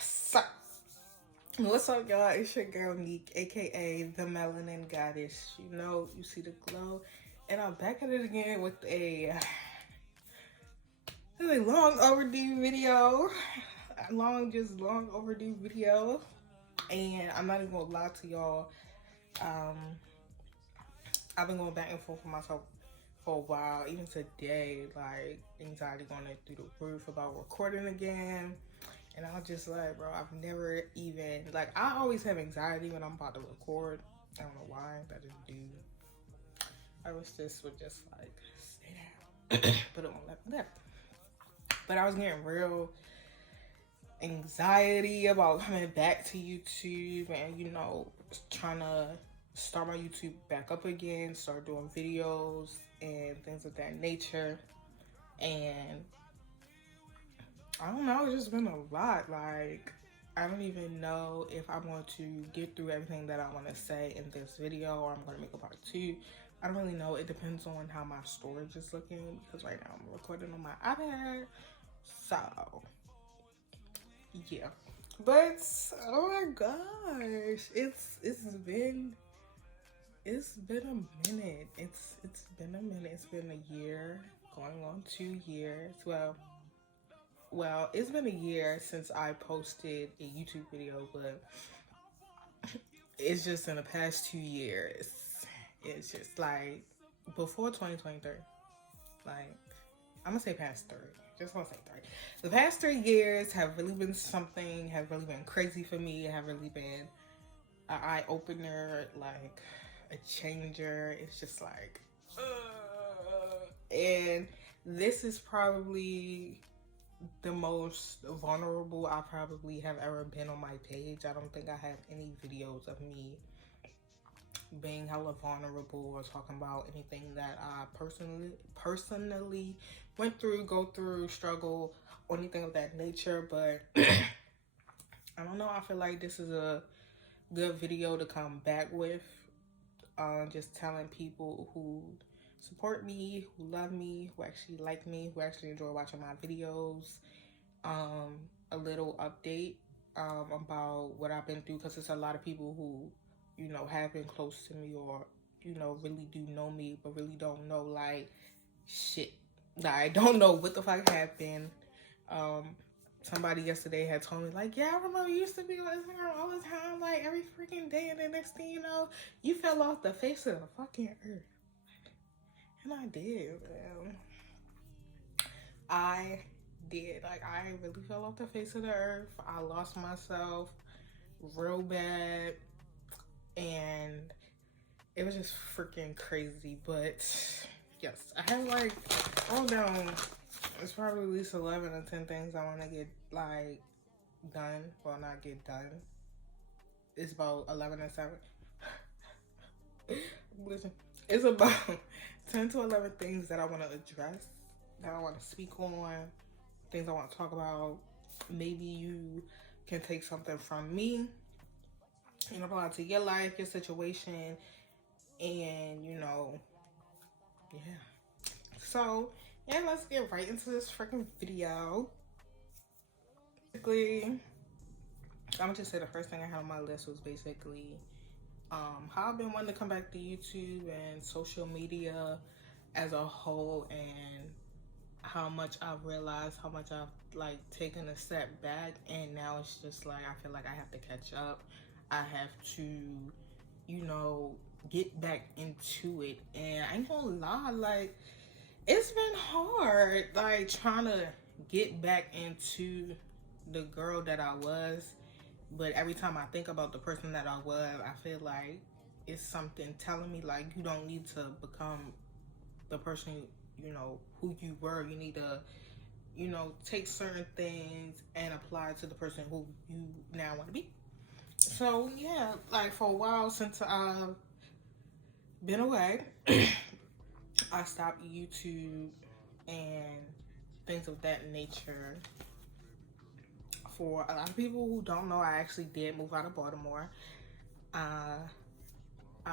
So, what's up, y'all? It's your girl Neek, aka the Melanin Goddess. You know, you see the glow, and I'm back at it again with a long overdue video. Long overdue video. And I'm not even gonna lie to y'all. Um, I've been going back and forth with myself for a while. Even today, like anxiety going through the roof about recording again. And I was just like, bro, I've never even, like, I always have anxiety when I'm about to record. I don't know why, I just do. I wish this would just, like, stay down. But it won't let me there. But I was getting real anxiety about coming back to YouTube and, you know, trying to start my YouTube back up again, start doing videos and things of that nature. And I don't know, it's just been a lot. Like, I don't even know if I'm going to get through everything that I want to say in this video or I'm going to make a part 2. I don't really know. It depends on how my storage is looking because right now I'm recording on my iPad. So, yeah. But, oh my gosh, it's been a minute. It's been a minute. It's been a year, going on 2 years. Well, it's been a year since I posted a YouTube video, but it's just in the past 2 years. It's just like before 2023. Like, I'm gonna say past 3. Just gonna say 3. The past 3 years have really been something, have really been crazy for me, have really been an eye opener, like a changer. It's just like, and this is probably the most vulnerable I probably have ever been on my page. I don't think I have any videos of me being hella vulnerable or talking about anything that I personally went through, go through, struggle, or anything of that nature. But I don't know, I feel like this is a good video to come back with. Just telling people who support me, who love me, who actually like me, who actually enjoy watching my videos, a little update about what I've been through, because there's a lot of people who, you know, have been close to me or, you know, really do know me, but really don't know, like, shit. I don't know what the fuck happened. Somebody yesterday had told me, like, yeah, I remember you used to be on Instagram all the time, like, every freaking day, and the next thing you know, you fell off the face of the fucking earth. And I did, man. I did. Like, I really fell off the face of the earth. I lost myself real bad. And it was just freaking crazy. But, yes, I have, like, all down, it's probably at least 11 or 10 things I want to get, like, done. Well, not get done. It's about 11 and 7. Listen, it's about 10 to 11 things that I want to address, that I want to speak on, things I want to talk about. Maybe you can take something from me and apply it to your life, your situation, and, you know, yeah. So, yeah, let's get right into this freaking video. Basically, I'm gonna just say the first thing I had on my list was basically how I've been wanting to come back to YouTube and social media as a whole, and how much I've realized, how much I've like taken a step back, and now it's just like I feel like I have to catch up. I have to, you know, get back into it. And I ain't gonna lie, like, it's been hard, like, trying to get back into the girl that I was. But every time I think about the person that I was, I feel like it's something telling me, like, you don't need to become the person, you know, who you were. You need to, you know, take certain things and apply to the person who you now want to be. So, yeah, like, for a while since I've been away, I stopped YouTube and things of that nature. For a lot of people who don't know, I actually did move out of Baltimore. I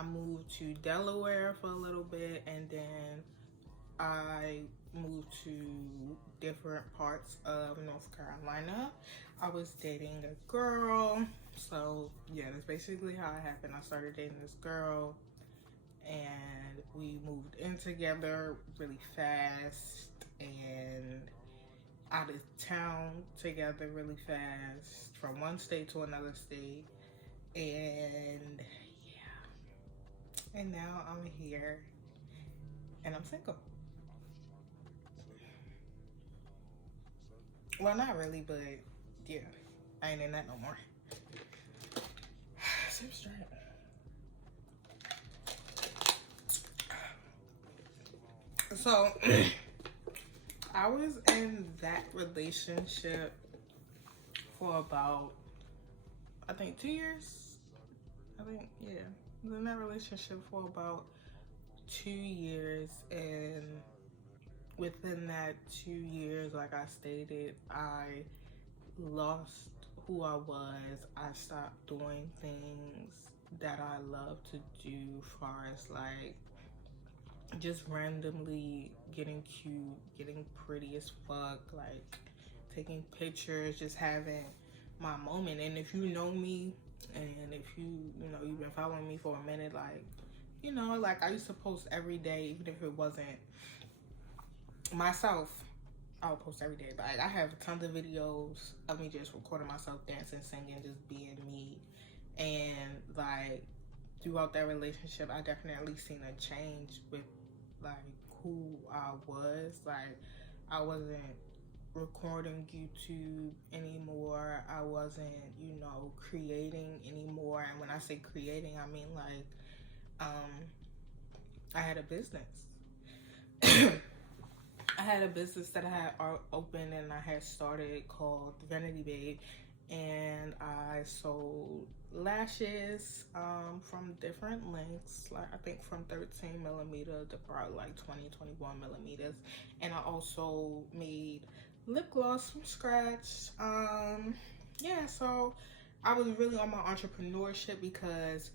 moved to Delaware for a little bit, and then I moved to different parts of North Carolina. I was dating a girl. So yeah, that's basically how it happened. I started dating this girl and we moved in together really fast and out of town together really fast from one state to another state. And yeah, and now I'm here and I'm single. Well, not really, but yeah, I ain't in that no more. Seems straight. So I was in that relationship for about, I think, 2 years. I think, yeah. I was in that relationship for about 2 years, and within that 2 years, like I stated, I lost who I was. I stopped doing things that I love to do, far as like just randomly getting cute, getting pretty as fuck, like taking pictures, just having my moment. And if you know me, and if you've been following me for a minute, like, like I used to post every day, even if it wasn't myself. I would post every day. Like, I have tons of videos of me just recording myself dancing, singing, just being me. And like throughout that relationship, I definitely seen a change with like who I was. Like, I wasn't recording YouTube anymore. I wasn't, creating anymore. And when I say creating, I mean like I had a business. I had a business that I had opened and I had started called Vanity Babe, and I sold lashes from different lengths, like I think from 13 millimeter to probably like 21 millimeters, and I also made lip gloss from scratch. Yeah, so I was really on my entrepreneurship because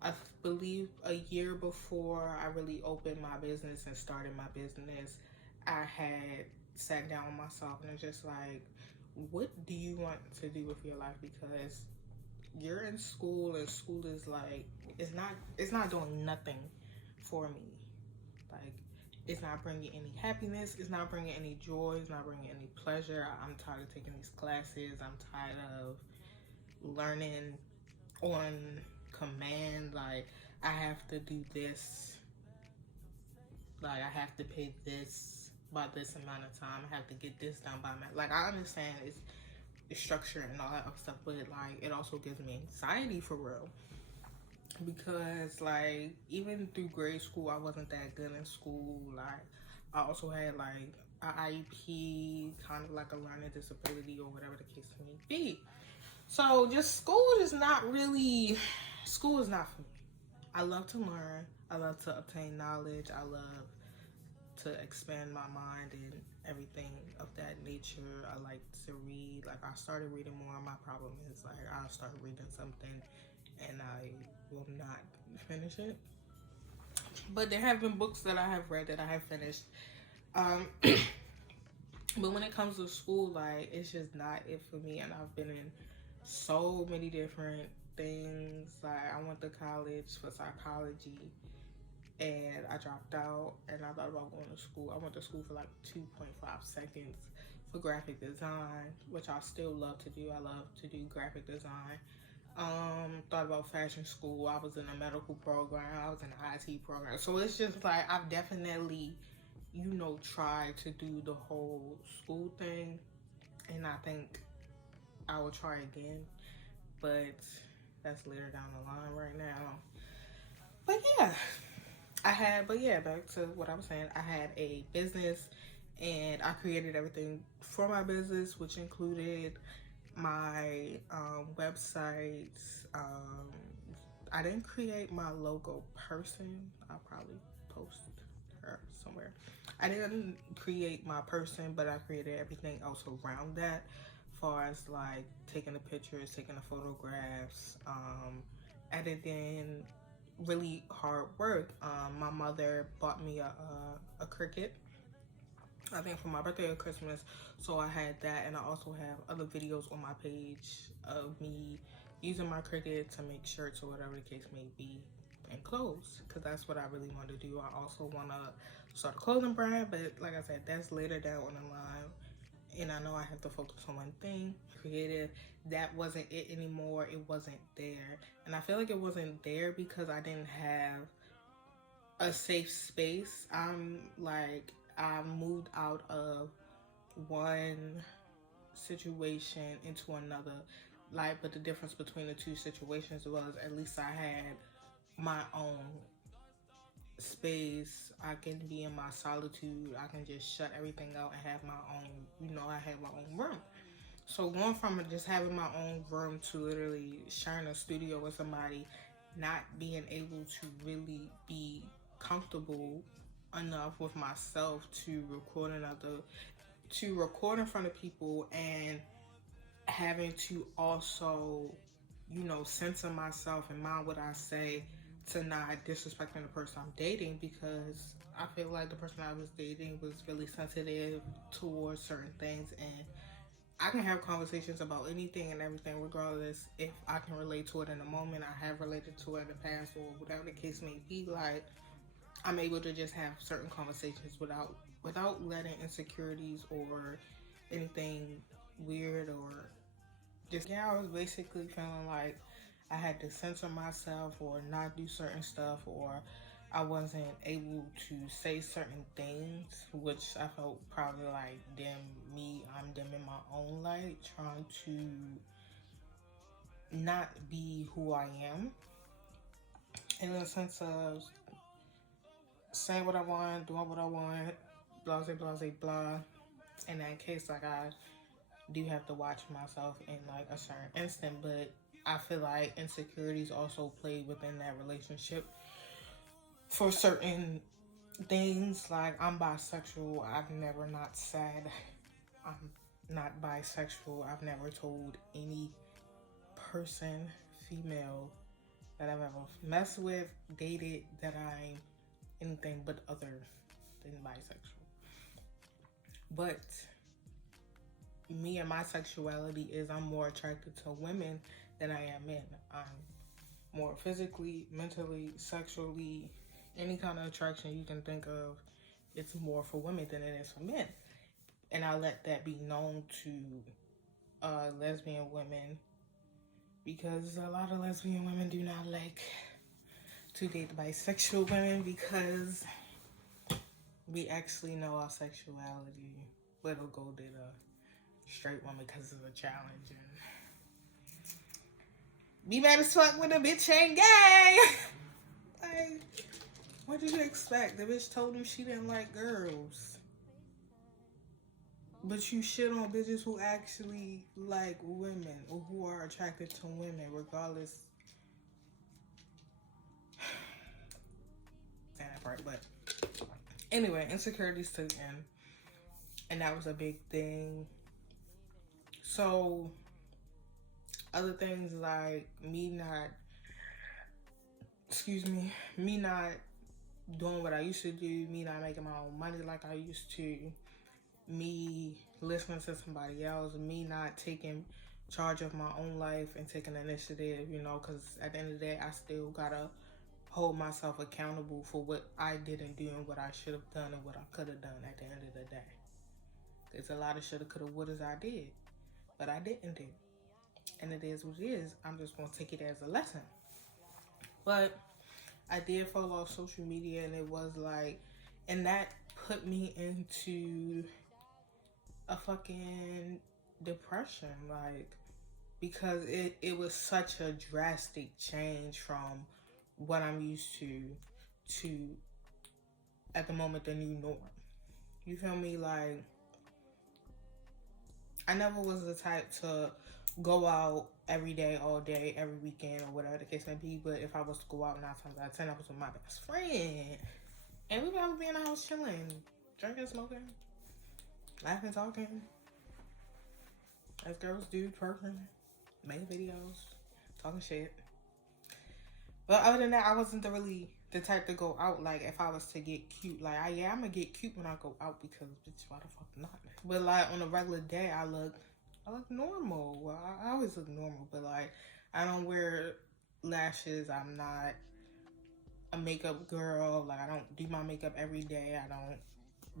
I believe a year before I really opened my business and started my business, I had sat down with myself and it's just like, what do you want to do with your life? Because you're in school and school is like, it's not doing nothing for me. Like, it's not bringing any happiness, it's not bringing any joy, it's not bringing any pleasure. I'm tired of taking these classes. I'm tired of learning on command. Like, I have to do this, like I have to pay this by this amount of time, I have to get this done by like, I understand it's structure and all that other stuff, but like it also gives me anxiety for real, because like even through grade school I wasn't that good in school. Like, I also had like an IEP, kind of like a learning disability or whatever the case may be. So just school is not for me. I love to learn. I love to obtain knowledge. I love to expand my mind and everything of that nature. I like to read. Like, I started reading more. My problem is like I'll start reading something and I will not finish it. But there have been books that I have read that I have finished. But when it comes to school, like, it's just not it for me. And I've been in so many different things. Like, I went to college for psychology and I dropped out, and I thought about going to school. I went to school for like 2.5 seconds for graphic design, which I still love to do. I love to do graphic design. Thought about fashion school. I was in a medical program. I was in an IT program. So it's just like I've definitely, tried to do the whole school thing, and I think I will try again. But that's later down the line right now. But yeah, back to what I was saying. I had a business and I created everything for my business, which included my website. I didn't create my logo person. I'll probably post her somewhere. I didn't create my person, but I created everything else around that, far as like taking the pictures, taking the photographs, editing, really hard work. My mother bought me a Cricut, I think for my birthday or Christmas. So I had that, and I also have other videos on my page of me using my Cricut to make shirts or whatever the case may be, and clothes, because that's what I really want to do. I also want to start a clothing brand, but like I said, that's later down on the line. And I know I have to focus on one thing, creative. That wasn't it anymore. It wasn't there. And I feel like it wasn't there because I didn't have a safe space. I moved out of one situation into another. Like, but the difference between the two situations was at least I had my own space. I can be in my solitude. I can just shut everything out and have my own, I have my own room. So going from just having my own room to literally sharing a studio with somebody, not being able to really be comfortable enough with myself to record in front of people, and having to also, censor myself and mind what I say to not disrespecting the person I'm dating, because I feel like the person I was dating was really sensitive towards certain things, and I can have conversations about anything and everything, regardless if I can relate to it in the moment. I have related to it in the past, or whatever the case may be. Like, I'm able to just have certain conversations without letting insecurities or anything weird, or just, yeah, I was basically feeling like I had to censor myself or not do certain stuff, or I wasn't able to say certain things, which I felt probably like, I'm dimming my own light, trying to not be who I am, in the sense of saying what I want, doing what I want, blah, blah, blah, blah. In that case, like, I do have to watch myself in like a certain instant, but I feel like insecurities also play within that relationship for certain things. Like, I'm bisexual. I've never not said I'm not bisexual. I've never told any person, female, that I've ever messed with, dated, that I'm anything but other than bisexual. But me and my sexuality is I'm more attracted to women than I am men. I'm more physically, mentally, sexually, any kind of attraction you can think of, it's more for women than it is for men. And I let that be known to lesbian women, because a lot of lesbian women do not like to date bisexual women, because we actually know our sexuality. Little go did a straight woman because of a challenge, and be mad as fuck when a bitch ain't gay. Like, what did you expect? The bitch told you she didn't like girls, but you shit on bitches who actually like women, or who are attracted to women, regardless. Saying that part, but anyway, insecurities took in, and that was a big thing. So other things like me not doing what I used to do, me not making my own money like I used to, me listening to somebody else, me not taking charge of my own life and taking initiative, because at the end of the day, I still gotta hold myself accountable for what I didn't do and what I should have done and what I could have done at the end of the day. There's a lot of shoulda, coulda, wouldas I did, but I didn't do. And it is what it is. I'm just gonna take it as a lesson. But I did fall off social media, and it was like, and that put me into a fucking depression, like, because it was such a drastic change from what I'm used to at the moment the new norm. You feel me? Like, I never was the type to go out every day, all day, every weekend, or whatever the case may be. But if I was to go out 9 times out of 10, I was with my best friend, and we would be in the house chilling, drinking, smoking, laughing, talking, as girls do, twerking, making videos, talking shit. But other than that, I wasn't the really the type to go out. Like, if I was to get cute, like, I'm gonna get cute when I go out because, bitch, why the fuck not? But, like, on a regular day, I look normal. Well, I always look normal, but, like, I don't wear lashes. I'm not a makeup girl. Like, I don't do my makeup every day. I don't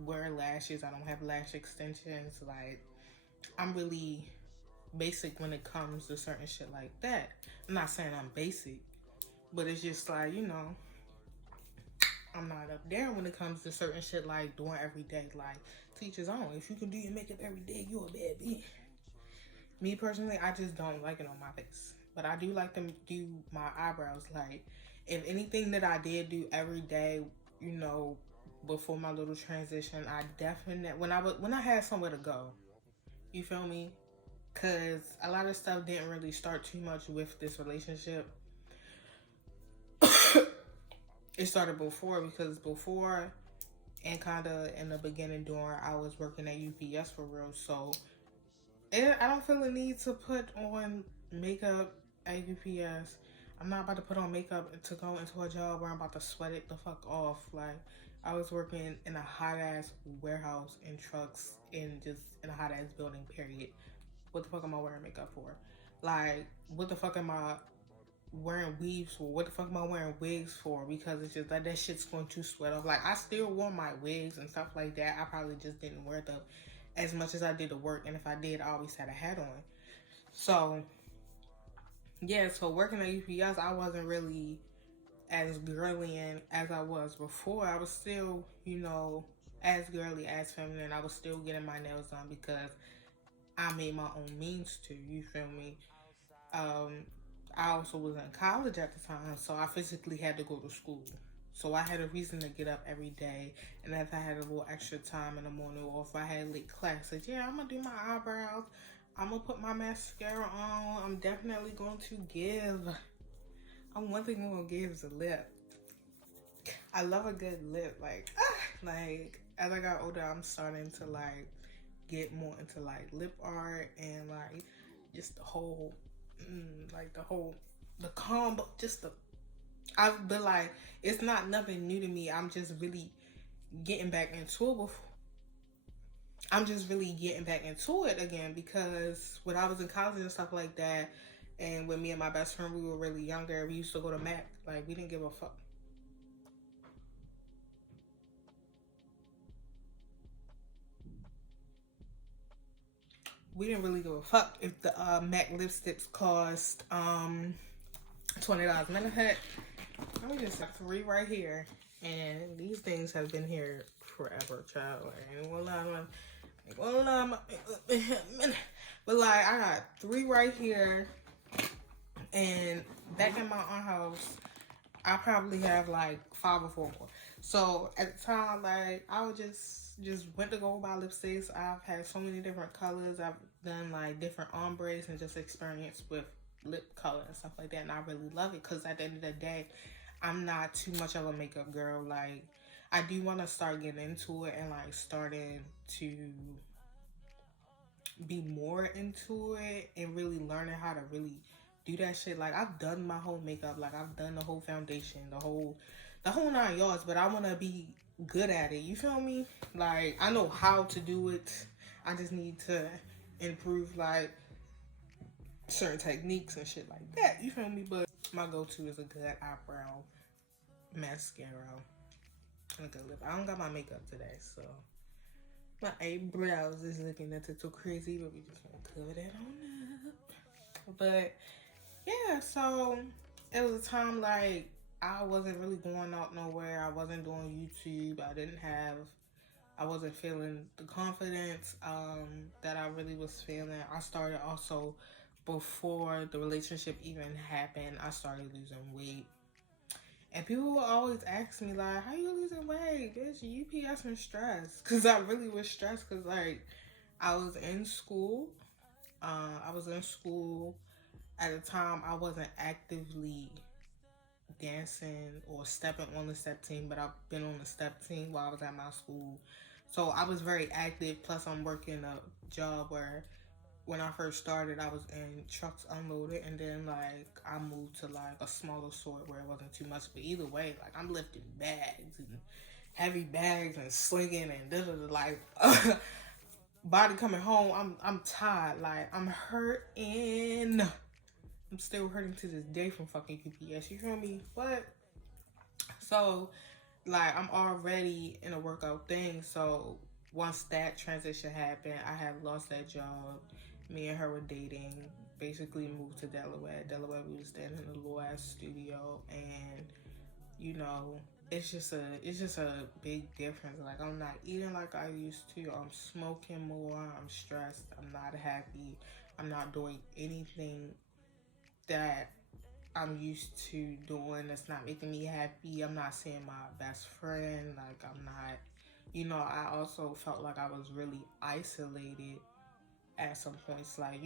wear lashes. I don't have lash extensions. Like, I'm really basic when it comes to certain shit like that. I'm not saying I'm basic, but it's just like, you know, I'm not up there when it comes to certain shit like doing every day. Like, teach his own. If you can do your makeup every day, you a bad bitch. Me personally, I just don't like it on my face. But I do like to do my eyebrows. Like, if anything that I did do every day, you know, before my little transition, I definitely, when I had somewhere to go, you feel me? Because a lot of stuff didn't really start too much with this relationship. It started before, because before and kind of in the beginning during, I was working at UPS for real. So I don't feel the need to put on makeup at UPS. I'm not about to put on makeup to go into a job where I'm about to sweat it the fuck off. Like, I was working in a hot ass warehouse in trucks and just in a hot ass building, period. What the fuck am I wearing makeup for? Like, what the fuck am I wearing weaves for? What the fuck am I wearing wigs for? Because it's just that shit's going to sweat off. Like, I still wore my wigs and stuff like that. I probably just didn't wear them as much as I did the work, and if I did, I always had a hat on. So yeah, so working at UPS, I wasn't really as girly as I was before. I was still, you know, as girly, as feminine. I was still getting my nails done because I made my own means to, you feel me? I also was in college at the time, so I physically had to go to school. So I had a reason to get up every day, and if I had a little extra time in the morning, or if I had late classes, yeah, I'm gonna do my eyebrows. I'm gonna put my mascara on. I'm definitely going to give. One thing I'm gonna give is a lip. I love a good lip. Like as I got older, I'm starting to like get more into like lip art and like just the whole, the combo, just the. I've been like, it's not nothing new to me. I'm just really getting back into it. I'm just really getting back into it again because when I was in college and stuff like that, and when me and my best friend, we were really younger, we used to go to Mac. Like, we didn't give a fuck. We didn't really give a fuck if the Mac lipsticks cost $20. Matter of fact, let me just have 3 right here, and these things have been here forever, child. Like, I ain't gonna lie, but like I got 3 right here, and back in my own house, I probably have like 5 or 4 more. So at the time, like I would just went to go buy lipsticks. I've had so many different colors. I've done like different ombres and just experience with lip color and stuff like that, and I really love it because at the end of the day, I'm not too much of a makeup girl. Like, I do want to start getting into it and like starting to be more into it and really learning how to really do that shit. Like, I've done my whole makeup, like I've done the whole foundation, the whole 9 yards, but I want to be good at it. You feel me? Like, I know how to do it. I just need to improve like certain techniques and shit like that. You feel me? But my go-to is a good eyebrow mascara and a good lip. I don't got my makeup today, so my eyebrows is looking a little crazy, but we just gonna cover that on up. But yeah, so it was a time like I wasn't really going out nowhere. I wasn't doing YouTube. I wasn't feeling the confidence that I really was feeling. I started also, before the relationship even happened, I started losing weight. And people will always ask me, like, how you losing weight? Bitch, UPS and stress. Because I really was stressed because, like, I was in school. At the time. I wasn't actively dancing or stepping on the step team, but I've been on the step team while I was at my school. So I was very active. Plus, I'm working a job where when I first started, I was in trucks unloaded, and then like I moved to like a smaller sort where it wasn't too much. But either way, like I'm lifting bags and heavy bags and slinging and like body coming home. I'm tired. Like I'm hurting. I'm still hurting to this day from fucking UPS. You feel me? But so like I'm already in a workout thing. So once that transition happened, I had lost that job. Me and her were dating. Basically moved to Delaware. Delaware, we was staying in a little ass studio, and you know, it's just a big difference. Like I'm not eating like I used to. I'm smoking more. I'm stressed. I'm not happy. I'm not doing anything that I'm used to doing that's not making me happy. I'm not seeing my best friend. Like I'm not, I also felt like I was really isolated at some points. Like,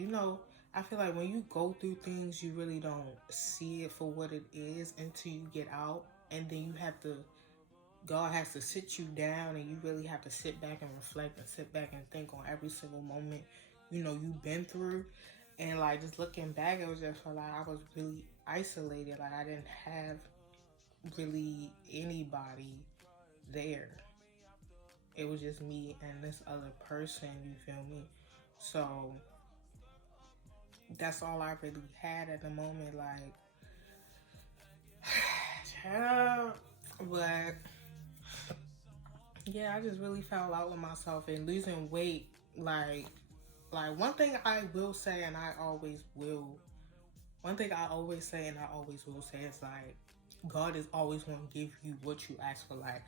I feel like when you go through things, you really don't see it for what it is until you get out. And then God has to sit you down, and you really have to sit back and reflect and sit back and think on every single moment, you've been through. And like just looking back, it was just like I was really isolated. Like I didn't have really anybody there. It was just me and this other person, you feel me? So that's all I really had at the moment. Like, but yeah, I just really fell out with myself and losing weight. Like one thing I will say, and I always will. One thing I always say, and I always will say, is like, God is always going to give you what you ask for. Like,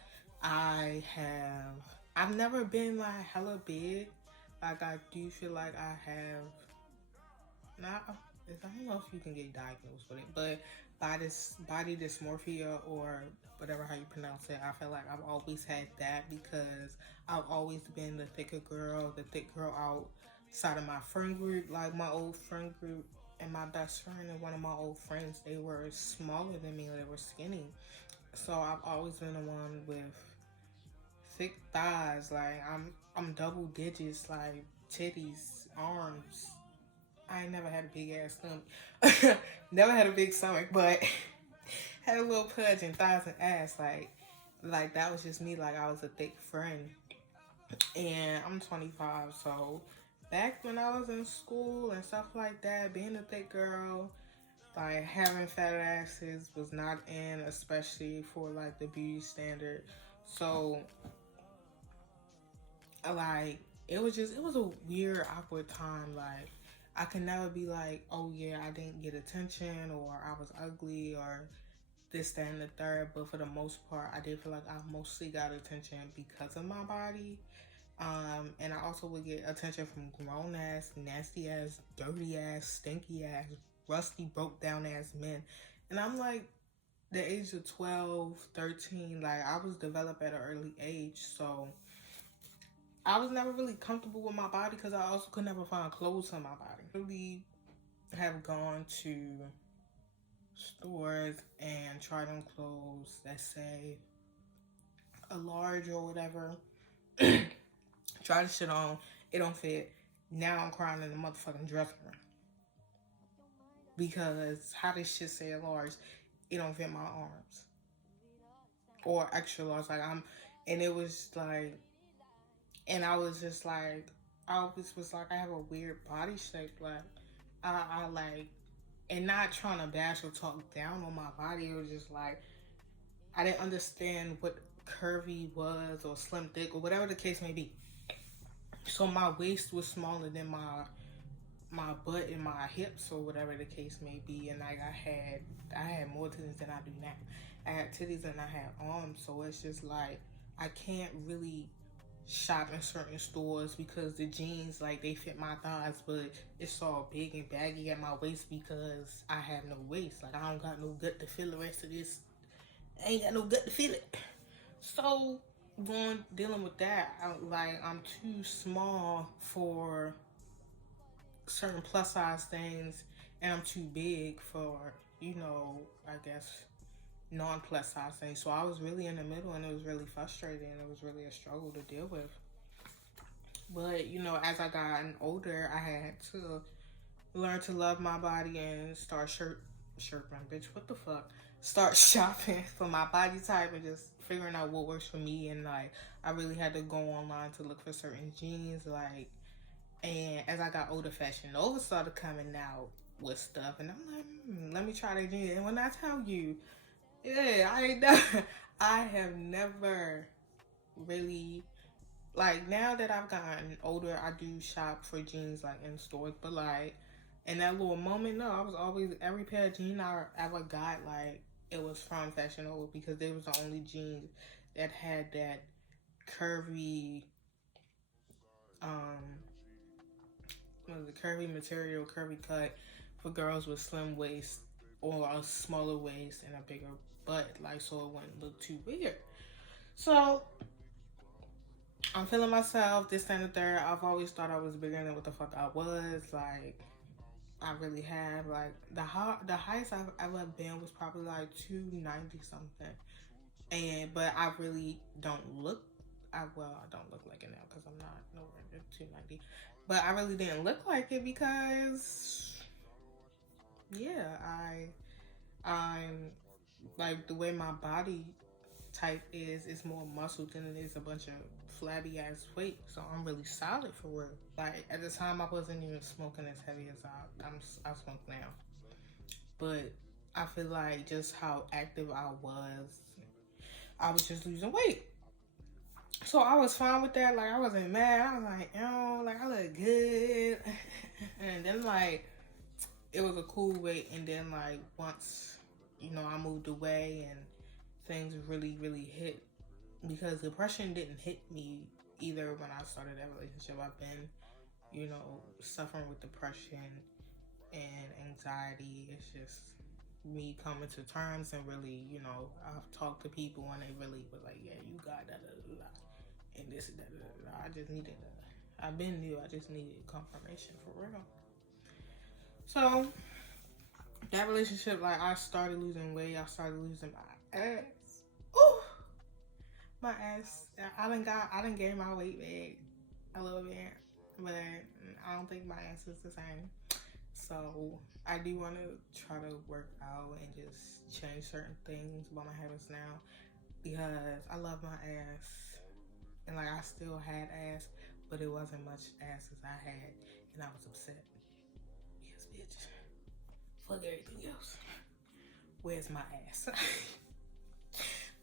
I've never been like hella big. Like, I do feel like I have not. I don't know if you can get diagnosed with it, but by this body dysmorphia or whatever how you pronounce it, I feel like I've always had that because I've always been the thick girl outside of my friend group. Like my old friend group and my best friend and one of my old friends, they were smaller than me, they were skinny. So I've always been the one with thick thighs. Like I'm double digits, like titties, arms. I ain't never had a big ass stomach. Never had a big stomach, but had a little pudge and thighs and ass. Like that was just me. Like I was a thick friend. And I'm 25, so back when I was in school and stuff like that, being a thick girl, like having fat asses was not in, especially for like the beauty standard. So like it was a weird, awkward time. Like I can never be like, oh yeah, I didn't get attention or I was ugly or this, that, and the third. But for the most part, I did feel like I mostly got attention because of my body. And I also would get attention from grown ass, nasty ass, dirty ass, stinky ass, rusty, broke down ass men. And I'm like, the age of 12, 13, like I was developed at an early age. So I was never really comfortable with my body because I also could never find clothes on my body. Really have gone to stores and tried on clothes that say a large or whatever. Try the shit on, it don't fit. Now I'm crying in the motherfucking dressing room because how this shit say a large, it don't fit my arms or extra large. And it was like, and I was just like, I always was like, I have a weird body shape. Like I like, and not trying to bash or talk down on my body. It was just like I didn't understand what curvy was or slim thick or whatever the case may be. So my waist was smaller than my butt and my hips or whatever the case may be, and like I had more titties than I do now. I had titties and I had arms, so it's just like I can't really shop in certain stores because the jeans like they fit my thighs, but it's all big and baggy at my waist because I have no waist. Like I don't got no gut to feel the rest of this. I ain't got no gut to feel it. So dealing with that, I'm too small for certain plus size things, and I'm too big for I guess non plus size things. So I was really in the middle, and it was really frustrating. It was really a struggle to deal with. But you know, as I gotten older, I had to learn to love my body and start shirting, bitch. What the fuck? Start shopping for my body type and just figuring out what works for me. And like, I really had to go online to look for certain jeans. Like, and as I got older, Fashion Nova started coming out with stuff, and I'm like, let me try that jeans. And when I tell you, yeah, I ain't never, I have never really like now that I've gotten older, I do shop for jeans like in stores, but like in that little moment, no, I was always every pair of jeans I ever got, like it was from Fashion Nova because they was the only jeans that had that curvy, um, what was it, curvy material, curvy cut for girls with slim waist or a smaller waist and a bigger butt, like so it wouldn't look too weird. So I'm feeling myself, this and the third. I've always thought I was bigger than what the fuck I was. Like, I really have. Like, the highest I've ever been was probably like 290 something. And, but I really don't look, I don't look like it now because I'm not nowhere near 290. But I really didn't look like it because, yeah, I'm, like, the way my body type is more muscle than it is a bunch of flabby ass weight. So I'm really solid for real. Like at the time, I wasn't even smoking as heavy as I smoke now. But I feel like just how active I was just losing weight. So I was fine with that. Like I wasn't mad. I was like, like I look good. And then like it was a cool weight. And then like once I moved away and things really hit because depression didn't hit me either when I started that relationship. I've been, suffering with depression and anxiety. It's just me coming to terms and really, I've talked to people and they really were like, yeah, you got da da da da, and this da da da da. I just needed I've been new. I just needed confirmation for real. So that relationship, like I started losing weight. I started losing my ass. Ooh, my ass. I done gain my weight back a little bit, but I don't think my ass is the same. So I do want to try to work out and just change certain things about my habits now because I love my ass and like I still had ass, but it wasn't much ass as I had, and I was upset because bitch, fuck everything else. Where's my ass?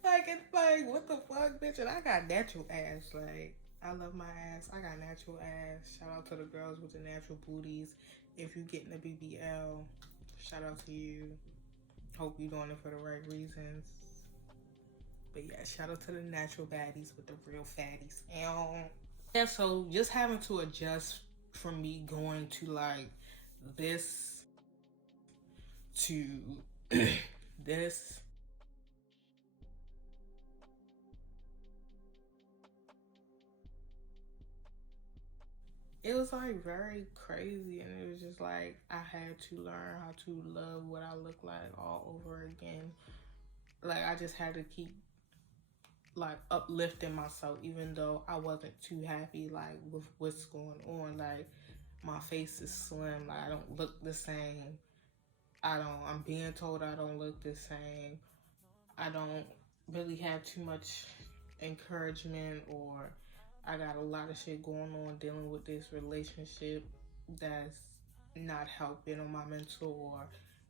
Like it's like what the fuck, bitch? And I got natural ass. Like I love my ass. I got natural ass. Shout out to the girls with the natural booties. If you getting a BBL, shout out to you. Hope you doing it for the right reasons. But yeah, shout out to the natural baddies with the real fatties. And yeah, so just having to adjust from me going to like this to this. It was like very crazy, and it was just like I had to learn how to love what I look like all over again. Like I just had to keep like uplifting myself, even though I wasn't too happy like with what's going on. Like my face is slim, like I don't look the same. I'm being told I don't look the same. I don't really have too much encouragement, or I got a lot of shit going on dealing with this relationship that's not helping on my mental or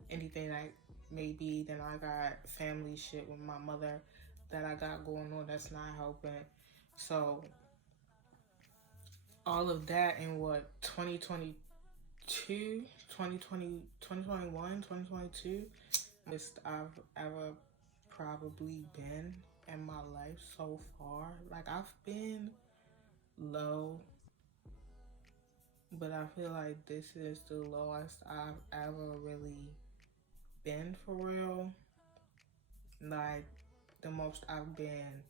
anything like maybe. Then I got family shit with my mother that I got going on that's not helping. So all of that in what 2022, 2020, 2021, 2022, most I've ever probably been in my life so far. Like I've been low, but I feel like this is the lowest I've ever really been for real. Like the most I've been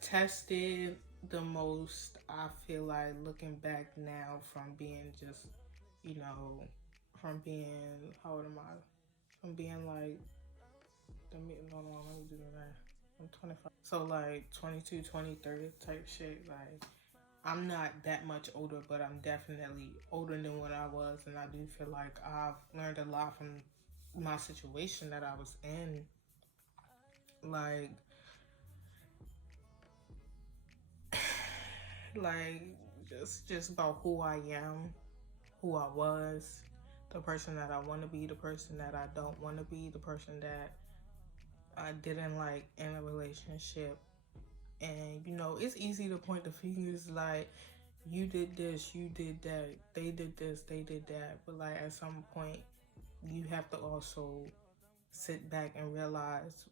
tested, the most I feel like looking back now from being just, you know, from being, how old am I? From being like, hold on, let me do that. I'm 25. So like 22, 20, 30 type shit. Like I'm not that much older, but I'm definitely older than what I was, and I do feel like I've learned a lot from my situation that I was in. Like, like just about who I am, who I was, the person that I want to be, the person that I don't want to be, the person that I didn't like in a relationship. And you know, it's easy to point the fingers like, you did this, you did that, they did this, they did that. But like at some point, you have to also sit back and realize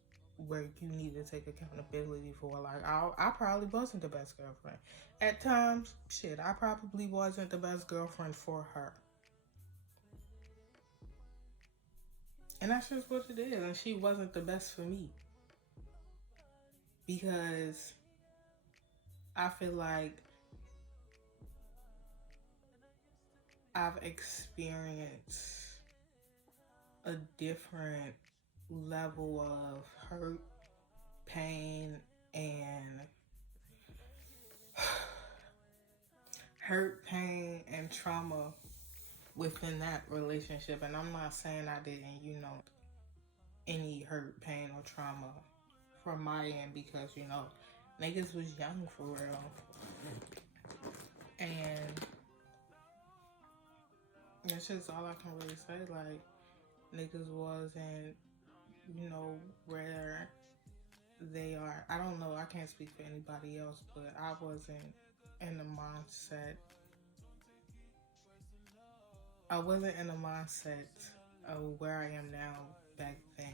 where you need to take accountability for. Like I probably wasn't the best girlfriend. At times, shit, I probably wasn't the best girlfriend for her. And that's just what it is. And she wasn't the best for me. Because I feel like I've experienced a different level of hurt, pain, and trauma within that relationship. And I'm not saying I didn't, you know, any hurt, pain, or trauma from my end, because, you know, niggas was young for real. And that's just all I can really say. Like, niggas wasn't, you know, where they are. I don't know, I can't speak for anybody else, but I wasn't in the mindset. I wasn't in the mindset of where I am now back then.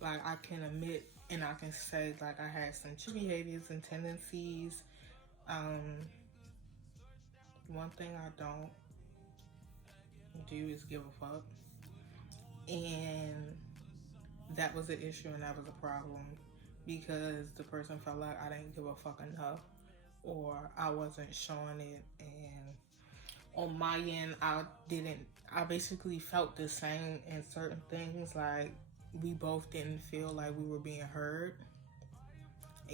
Like, I can admit and I can say, like, I had some behaviors and tendencies. One thing I don't do is give a fuck. And that was an issue and that was a problem, because the person felt like I didn't give a fuck enough, or I wasn't showing it. And on my end, I basically felt the same in certain things. Like, we both didn't feel like we were being heard.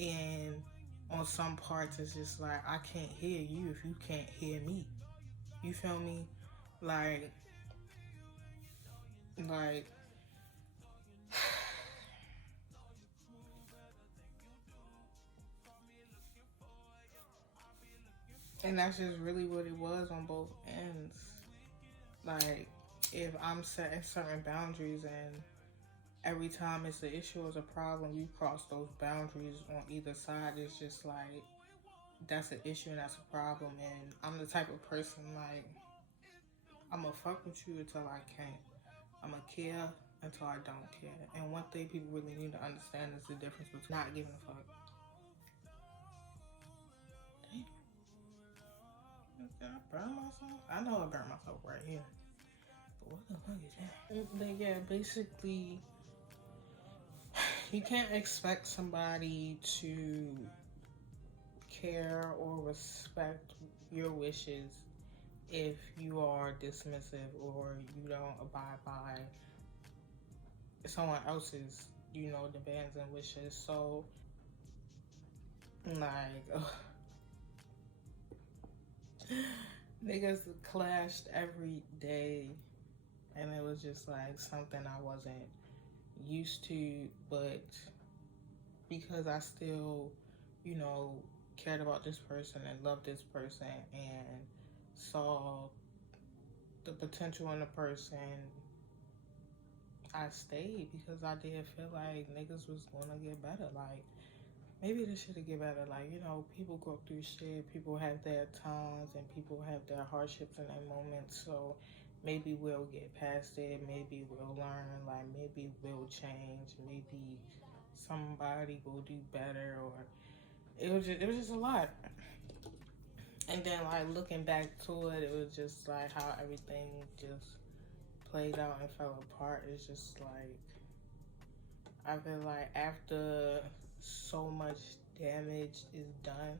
And on some parts, it's just like, I can't hear you if you can't hear me. You feel me? Like, and that's just really what it was on both ends. Like, if I'm setting certain boundaries and every time it's an issue or a problem, you cross those boundaries on either side, it's just like, that's an issue and that's a problem. And I'm the type of person, like, I'm gonna fuck with you until I can't. I'm gonna care until I don't care. And one thing people really need to understand is the difference between not giving a fuck. Did I burn myself? I know I burned myself right here. But what the fuck is that? But yeah, basically, you can't expect somebody to care or respect your wishes if you are dismissive or you don't abide by someone else's, you know, demands and wishes. So, like, niggas clashed every day, and it was just like something I wasn't used to. But because I still, you know, cared about this person and loved this person and saw the potential in the person, I stayed, because I did feel like niggas was gonna get better. Like, maybe this should get better. Like, you know, people go through shit, people have their times, and people have their hardships and their moments. So maybe we'll get past it. Maybe we'll learn. Like, maybe we'll change. Maybe somebody will do better. Or it was just a lot. And then, like, looking back to it, it was just like how everything just played out and fell apart. It's just like, I feel like after so much damage is done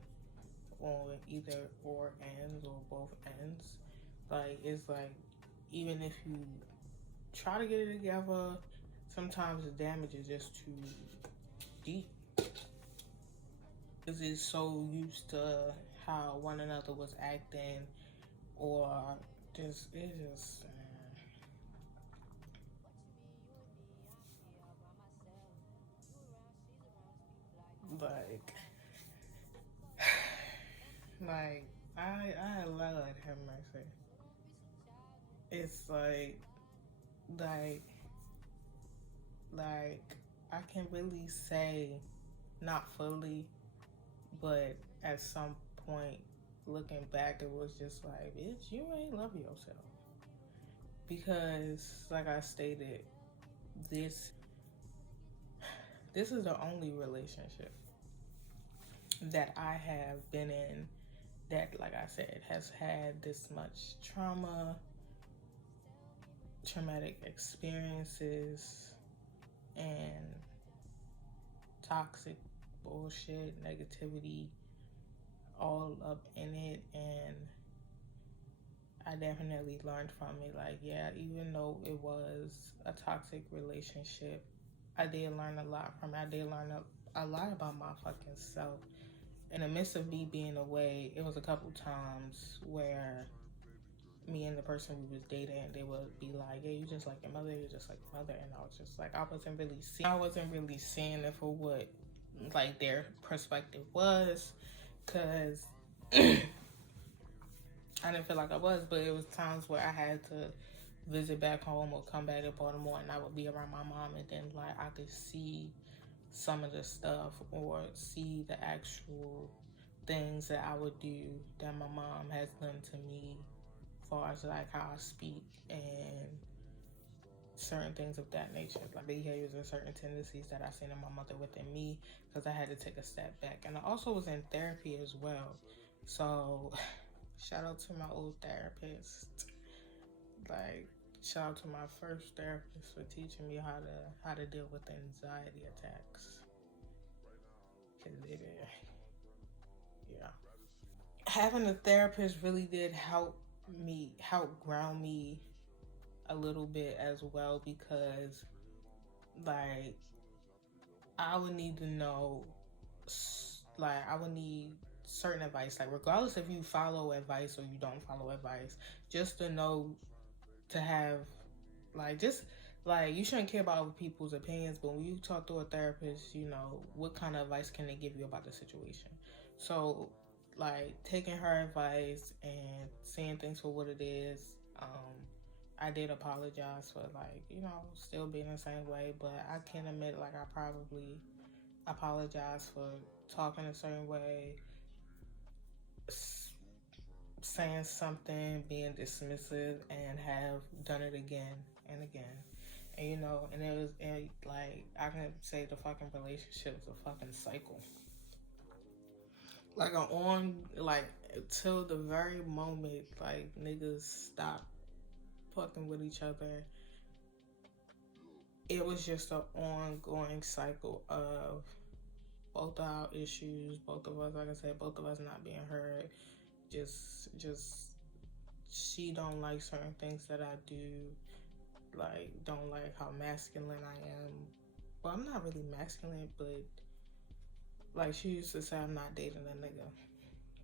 on either or ends or both ends, like, it's like, even if you try to get it together, sometimes the damage is just too deep. Because it's so used to how one another was acting, or just it just like like I love have mercy. It's like like I can really say not fully, but at some point looking back it was just like, bitch, you ain't love yourself. Because like I stated, this this is the only relationship that I have been in that, like I said, has had this much traumatic experiences, and toxic bullshit, negativity all up in it. And I definitely learned from it. Like, yeah, even though it was a toxic relationship, I did learn a lot from it. I did learn a lot about my fucking self. In the midst of me being away, it was a couple times where me and the person we was dating, they would be like, "Yeah, you just like your mother. You just like your mother," and I was just like, I wasn't really seeing it for what like their perspective was, cause I didn't feel like I was. But it was times where I had to visit back home or come back to Baltimore, and I would be around my mom, and then like I could see some of the stuff or see the actual things that I would do that my mom has done to me, as far as like how I speak and certain things of that nature, like behaviors and certain tendencies that I seen in my mother within me, because I had to take a step back. And I also was in therapy as well. So shout out to my old therapist. Like, shout out to my first therapist for teaching me how to deal with anxiety attacks. Cause yeah, having a therapist really did help ground me a little bit as well, because like I would need to know, like I would need certain advice, like regardless if you follow advice or you don't follow advice, just to know, to have just like, you shouldn't care about other people's opinions, but when you talk to a therapist, you know what kind of advice can they give you about the situation. So like taking her advice and seeing things for what it is, I did apologize for, like, still being the same way, but I can admit, like, I probably apologize for talking a certain way, saying something, being dismissive, and have done it again and again. And and like, I can say the fucking relationship is a fucking cycle. Like, like, till the very moment, like, niggas stop fucking with each other, it was just an ongoing cycle of both our issues, both of us, like I said, both of us not being heard. Just she don't like certain things that I do, like don't like how masculine I am. Well, I'm not really masculine, but like she used to say I'm not dating a nigga.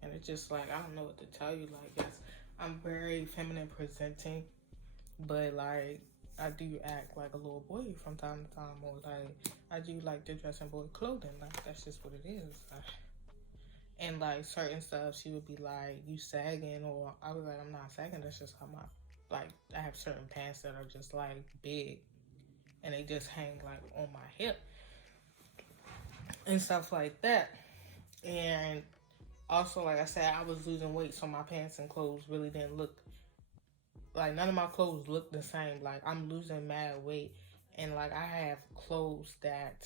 And it's just like, I don't know what to tell you. Like, yes, I'm very feminine presenting, but like I do act like a little boy from time to time, or like I do like to dress in boy clothing. Like, that's just what it is. And like certain stuff, she would be like, "You sagging," or I was like, "I'm not sagging. That's just how like I have certain pants that are just like big, and they just hang like on my hip and stuff like that." And also, like I said, I was losing weight, so my pants and clothes really didn't look like, none of my clothes look the same. Like, I'm losing mad weight, and like I have clothes that,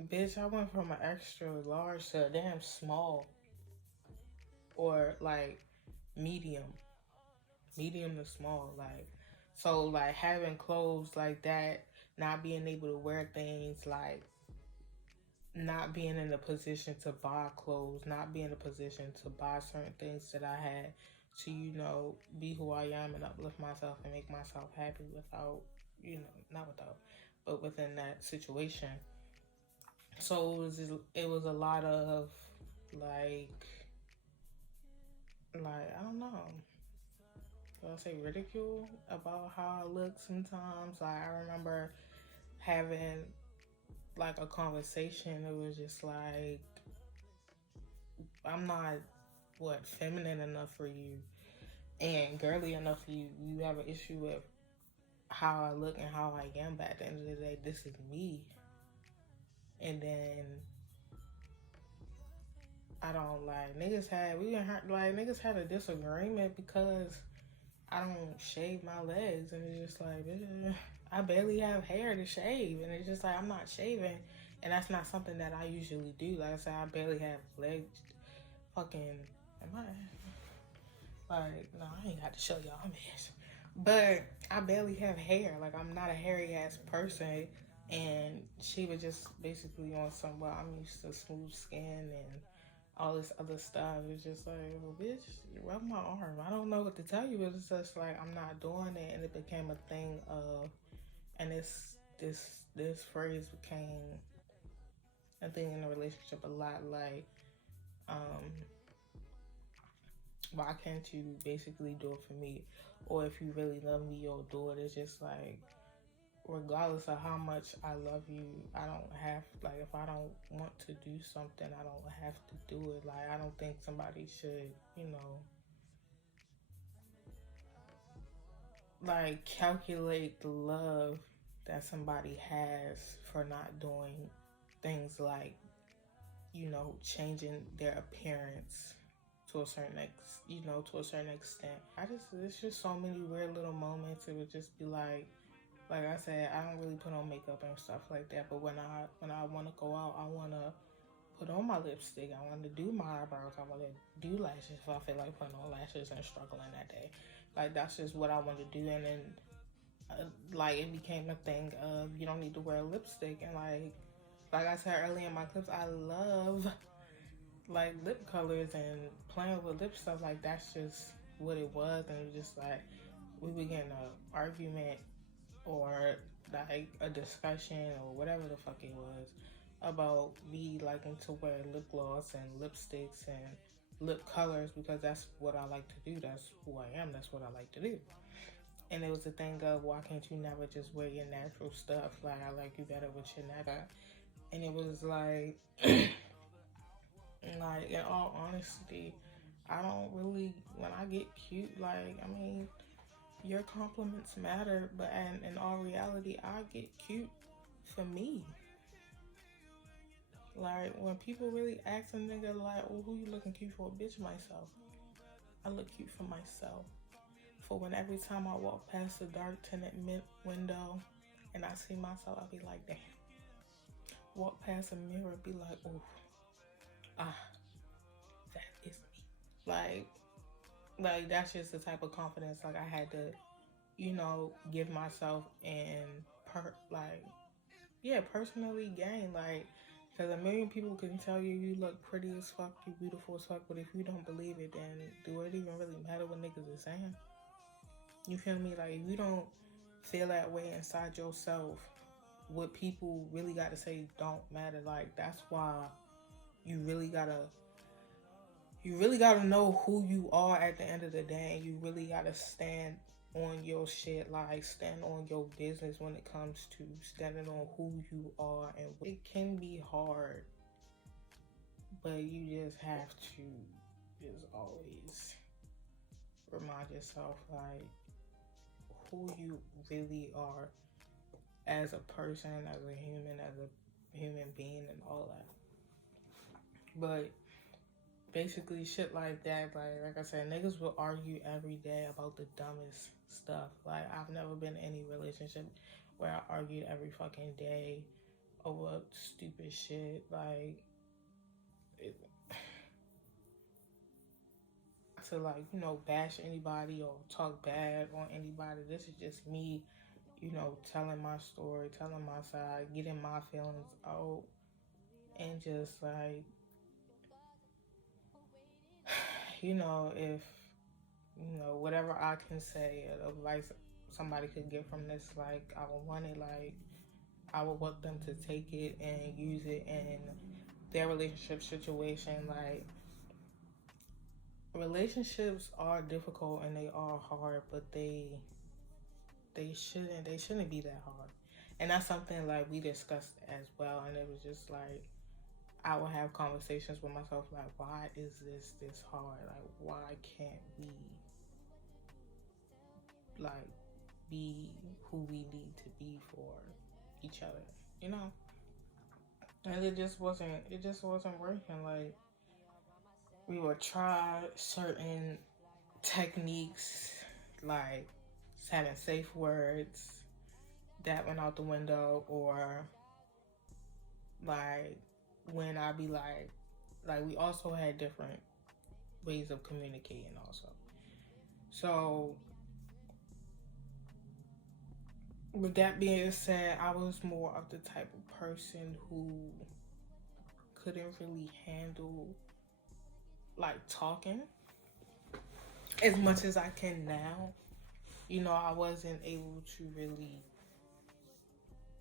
bitch, I went from an extra large to a damn small, or like medium, medium to small. Like, so like having clothes like that, not being able to wear things, like not being in a position to buy clothes, not being in a position to buy certain things that I had to, be who I am and uplift myself and make myself happy without, not without, but within that situation. So it was a lot of like I don't know. I'll say ridicule about how I look sometimes. Like I remember having like a conversation. It was just like, I'm not feminine enough for you and girly enough for you. You have an issue with how I look and how I am, but at the end of the day, this is me. And then I don't like niggas had a disagreement because I don't shave my legs, and it's just like, I barely have hair to shave, and it's just like I'm not shaving, and that's not something that I usually do. Like I said, I barely have legs. Fucking, am no, I ain't got to show y'all I'm ass. But I barely have hair. Like, I'm not a hairy ass person. And she was just basically on some, well, I'm used to smooth skin and all this other stuff. It's just like, well, bitch, rub my arm. I don't know what to tell you. It's just like, I'm not doing it. And it became a thing of, and this phrase became a thing in a relationship a lot. Like, um, why can't you basically do it for me? Or if you really love me, you'll do it. It's just like, regardless of how much I love you, I don't have, like, if I don't want to do something, I don't have to do it. Like, I don't think somebody should, like, calculate the love that somebody has for not doing things like, changing their appearance to a certain extent. It's just so many weird little moments. It would just be like I said, I don't really put on makeup and stuff like that. But when I want to go out, I want to put on my lipstick. I want to do my eyebrows. I want to do lashes if I feel like putting on lashes and struggling that day. Like, that's just what I want to do. And then, like, it became a thing of, you don't need to wear lipstick. And like I said earlier in my clips, I love like lip colors and playing with lip stuff. Like, that's just what it was. And it was just like, we began an argument or like a discussion or whatever the fuck it was about me liking to wear lip gloss and lipsticks and lip colors because that's what I like to do. That's who I am. That's what I like to do. And it was a thing of, why can't you never just wear your natural stuff? Like, I like you better with your natural. And it was like, like, in all honesty, I don't really, when I get cute, like, I mean, your compliments matter, but in all reality, I get cute for me. Like, when people really ask a nigga, like, oh, who you looking cute for? Bitch, myself. I look cute for myself. For when every time I walk past the dark tinted window and I see myself, I'll be like, damn. Walk past a mirror, be like, oh, ah, that is me. Like that's just the type of confidence like I had to, give myself and personally gain. Like, because a million people can tell you you look pretty as fuck, you beautiful as fuck, but if you don't believe it, then do it even really matter what niggas are saying? You feel me? Like, if you don't feel that way inside yourself, what people really got to say don't matter. Like, that's why you really gotta know who you are at the end of the day, and you really gotta stand on your shit, like stand on your business when it comes to standing on who you are. And it can be hard, but you just have to just always remind yourself like who you really are as a person, as a human being, and all that. But basically shit like that, like I said, niggas will argue every day about the dumbest stuff. Like, I've never been in any relationship where I argued every fucking day over stupid shit. Like, to like, bash anybody or talk bad on anybody. This is just me, telling my story, telling my side, getting my feelings out, and just like, if whatever I can say, advice somebody could get from this, like, I would want it, like, I would want them to take it and use it in their relationship situation. Like, relationships are difficult and they are hard, but they shouldn't be that hard. And that's something like we discussed as well. And it was just like I would have conversations with myself like, why is this hard? Like, why can't we like be who we need to be for each other? You know? And it just wasn't working. Like, we would try certain techniques, like having safe words, that went out the window. Or like when I be like we also had different ways of communicating also. So with that being said, I was more of the type of person who couldn't really handle like talking as much as I can now. You know, I wasn't able to really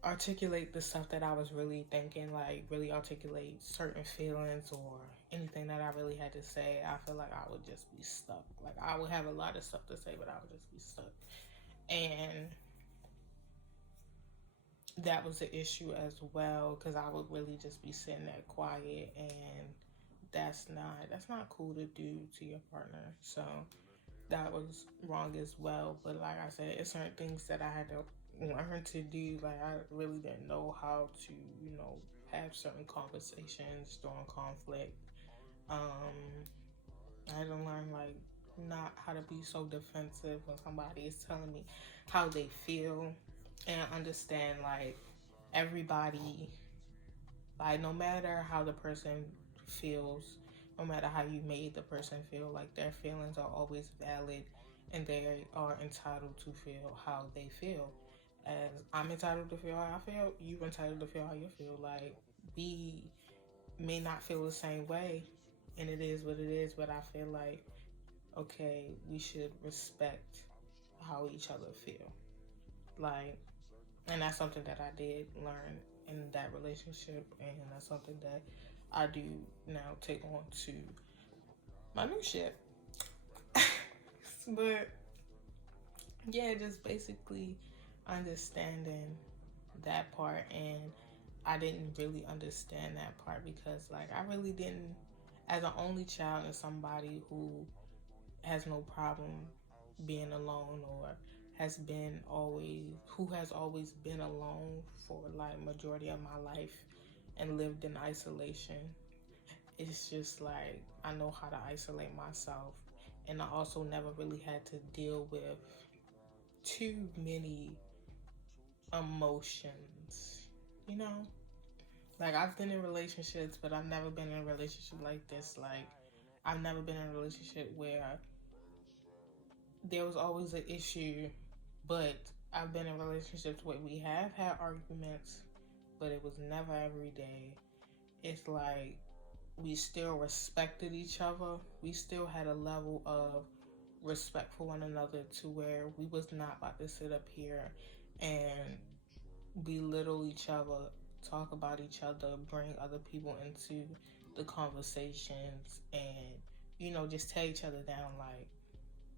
articulate the stuff that I was really thinking, like really articulate certain feelings or anything that I really had to say. I feel like I would just be stuck. Like, I would have a lot of stuff to say, but I would just be stuck. And that was the issue as well, because I would really just be sitting there quiet, and that's not cool to do to your partner. So that was wrong as well. But like I said, it's certain things that I had to learn to do. Like, I really didn't know how to, have certain conversations during conflict. I had to learn, like, not how to be so defensive when somebody is telling me how they feel, and understand, like, everybody, like, no matter how the person feels, no matter how you made the person feel, like, their feelings are always valid, and they are entitled to feel how they feel. As I'm entitled to feel how I feel, you're entitled to feel how you feel. Like, we may not feel the same way, and it is what it is, but I feel like, okay, we should respect how each other feel. Like, and that's something that I did learn in that relationship, and that's something that I do now take on to my new shit. But yeah, just basically understanding that part. And I didn't really understand that part because, like, I really didn't, as an only child and somebody who has no problem being alone, or who has always been alone for like majority of my life and lived in isolation. It's just like I know how to isolate myself, and I also never really had to deal with too many emotions, you know? Like, I've been in relationships, but I've never been in a relationship like this. Like, I've never been in a relationship where there was always an issue, but I've been in relationships where we have had arguments, but it was never every day. It's like we still respected each other. We still had a level of respect for one another, to where we was not about to sit up here and belittle each other, talk about each other, bring other people into the conversations, and just tear each other down.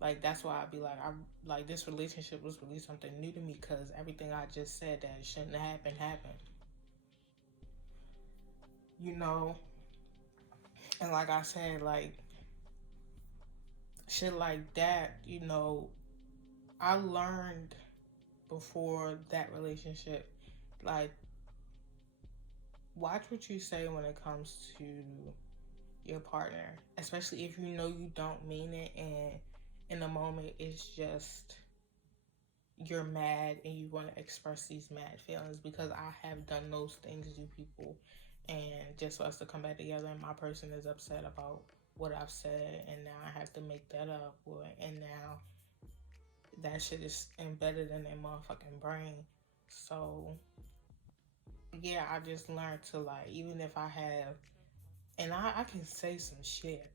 Like, that's why I'd be like, I like, this relationship was really something new to me, because everything I just said that shouldn't happen happened. You know, and like I said, like, shit like that, I learned before that relationship, like, watch what you say when it comes to your partner, especially if you know you don't mean it, and in the moment it's just you're mad and you want to express these mad feelings. Because I have done those things to people, and just for us to come back together and my person is upset about what I've said, and now I have to make that up, and now that shit is embedded in their motherfucking brain. So yeah, I just learned to, like, even if I have, and I can say some shit,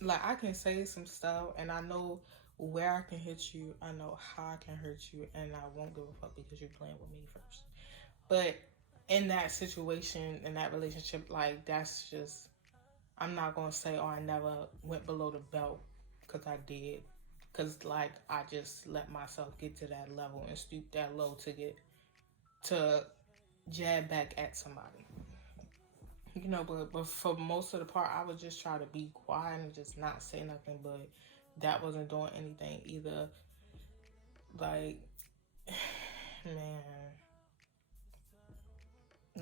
like, I can say some stuff, and I know where I can hit you. I know how I can hurt you, and I won't give a fuck because you're playing with me first. But in that situation, in that relationship, like, that's just, I'm not gonna say, oh, I never went below the belt, because I did. Because, like, I just let myself get to that level and stoop that low to jab back at somebody. You know, but for most of the part, I would just try to be quiet and just not say nothing, but that wasn't doing anything either. Like, man,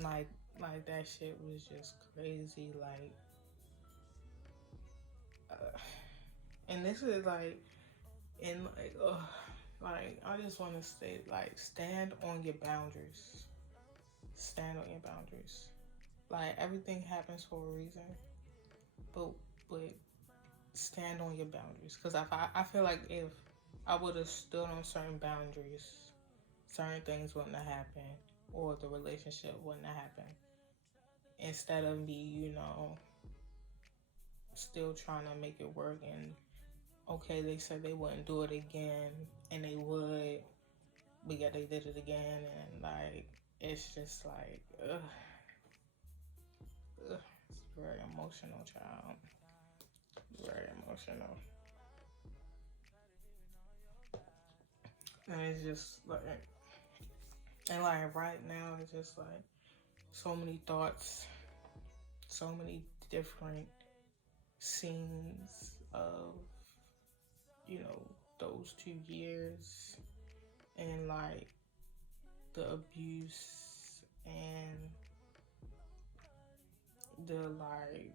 like, that shit was just crazy. And this is like, and like, I just want to say, like, stand on your boundaries. Stand on your boundaries. Like, everything happens for a reason, but stand on your boundaries. Because I feel like if I would have stood on certain boundaries, certain things wouldn't have happened, or the relationship wouldn't have happened. Instead of me, still trying to make it work, and okay, they said they wouldn't do it again, and they would, but yet they did it again, and like, it's just like, ugh. It's very emotional, child. Very emotional. And it's just like, and like right now, it's just like so many thoughts, so many different scenes of, those 2 years, and like the abuse and the like,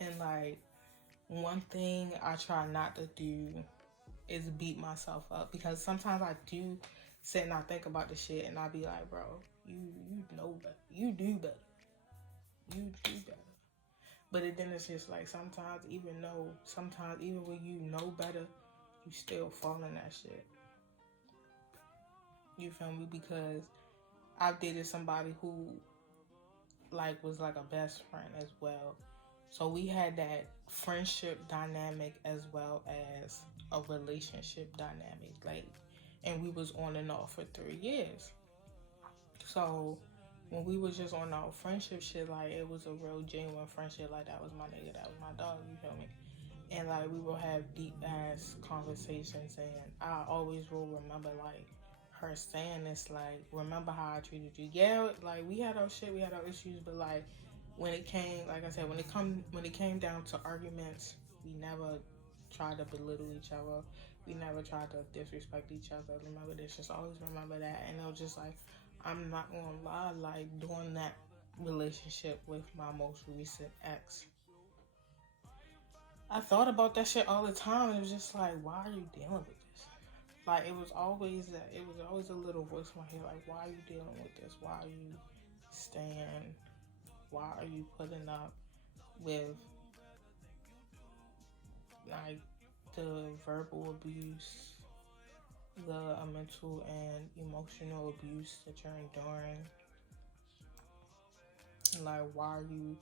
and like, one thing I try not to do is beat myself up, because sometimes I do sit and I think about the shit and I be like, bro, you know better. You do better. You do better. But then it's just like, sometimes even when you know better, you still fall in that shit. You feel me? Because I've dated somebody who like was like a best friend as well. So we had that friendship dynamic as well as a relationship dynamic. Like, and we was on and off for 3 years. So when we was just on our friendship shit, like, it was a real genuine friendship. Like, that was my nigga, that was my dog, you feel me? And like, we will have deep ass conversations, and I always will remember like her saying this, like, remember how I treated you. Yeah, like, we had our shit, we had our issues, but like, when it came, like I said, when it came down to arguments, we never tried to belittle each other. We never tried to disrespect each other. Remember this, just always remember that. And it was just like, I'm not gonna lie, like, during that relationship with my most recent ex, I thought about that shit all the time. It was just like, why are you dealing with this? Like, it was always a little voice in my head, like, why are you dealing with this? Why are you staying? Why are you putting up with like the verbal abuse, the mental and emotional abuse that you're enduring? Like, why are you?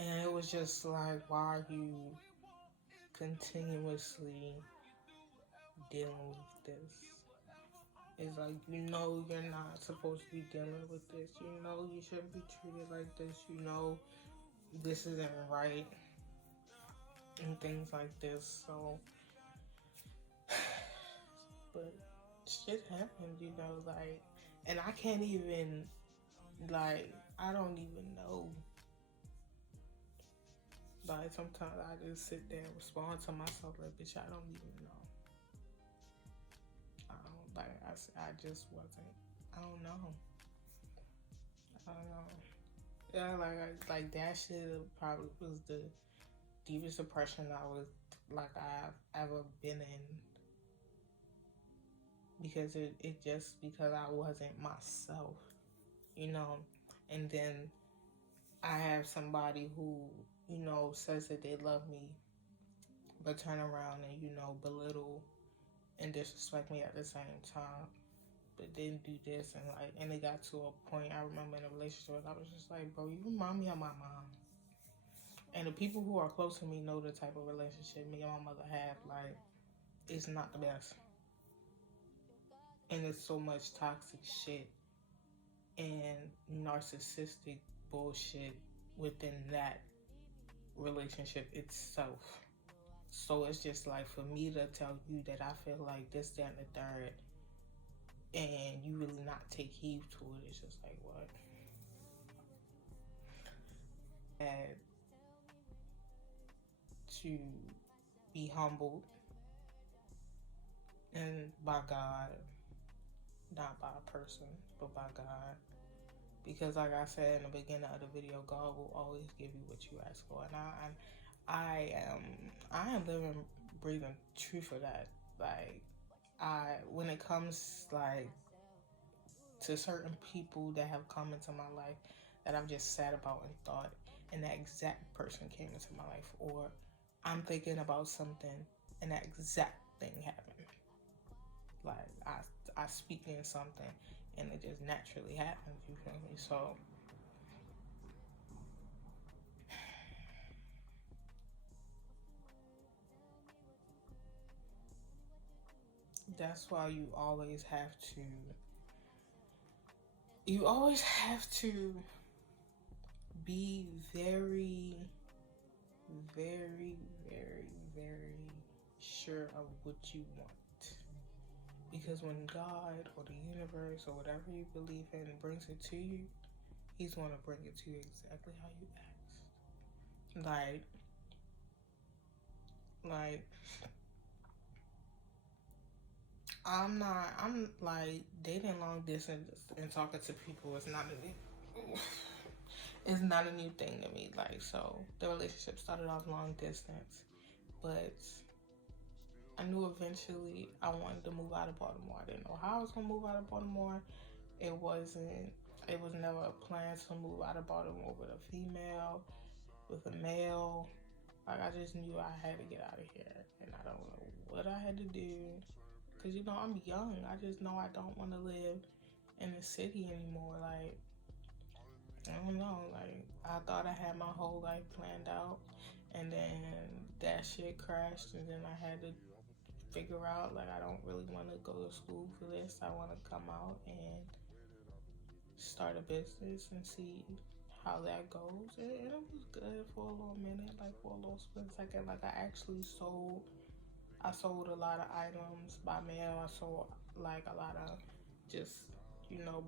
And it was just like, why are you continuously dealing with this? It's like, you're not supposed to be dealing with this. You shouldn't be treated like this. This isn't right. And things like this. So, but shit happens, like, and I can't even, like, I don't even know. Like, sometimes I just sit there and respond to myself like, bitch, I don't even know. I don't, like, I just wasn't, I don't know. I don't know. Yeah, like that shit probably was the deepest depression I've ever been in, because because I wasn't myself, and then I have somebody who, says that they love me, but turn around and, belittle and disrespect me at the same time, but didn't do this. And like, and it got to a point, I remember in a relationship, I was just like, bro, you remind me of my mom. And the people who are close to me know the type of relationship me and my mother have. Like, it's not the best. And there's so much toxic shit and narcissistic bullshit within that relationship itself. So it's just like, for me to tell you that I feel like this, that, and the third, and you really not take heed to it, it's just like, what? And to be humbled, and by God, not by a person, but by God. Because like I said in the beginning of the video, God will always give you what you ask for. And I am living, breathing truth of that. Like, when it comes like to certain people that have come into my life that I've just sat about and thought, and that exact person came into my life, or I'm thinking about something and that exact thing happened. Like, I speak in something and it just naturally happens, you feel me? So that's why you always have to be very, very, very, very sure of what you want. Because when God or the universe or whatever you believe in brings it to you, He's going to bring it to you exactly how you asked. Like, I'm like, dating long distance and talking to people is not it's not a new thing to me. Like, so the relationship started off long distance, but I knew eventually I wanted to move out of Baltimore. I didn't know how I was gonna move out of Baltimore. It was never a plan to move out of Baltimore with a female, with a male. Like, I just knew I had to get out of here, and I don't know what I had to do. Cause I'm young. I just know I don't want to live in the city anymore. Like, I don't know. Like, I thought I had my whole life planned out, and then that shit crashed, and then I had to figure out, like, I don't really want to go to school for this. I want to come out and start a business and see how that goes. And it was good for a little minute, like for a little split second. Like, I sold a lot of items by mail. I sold like a lot of just,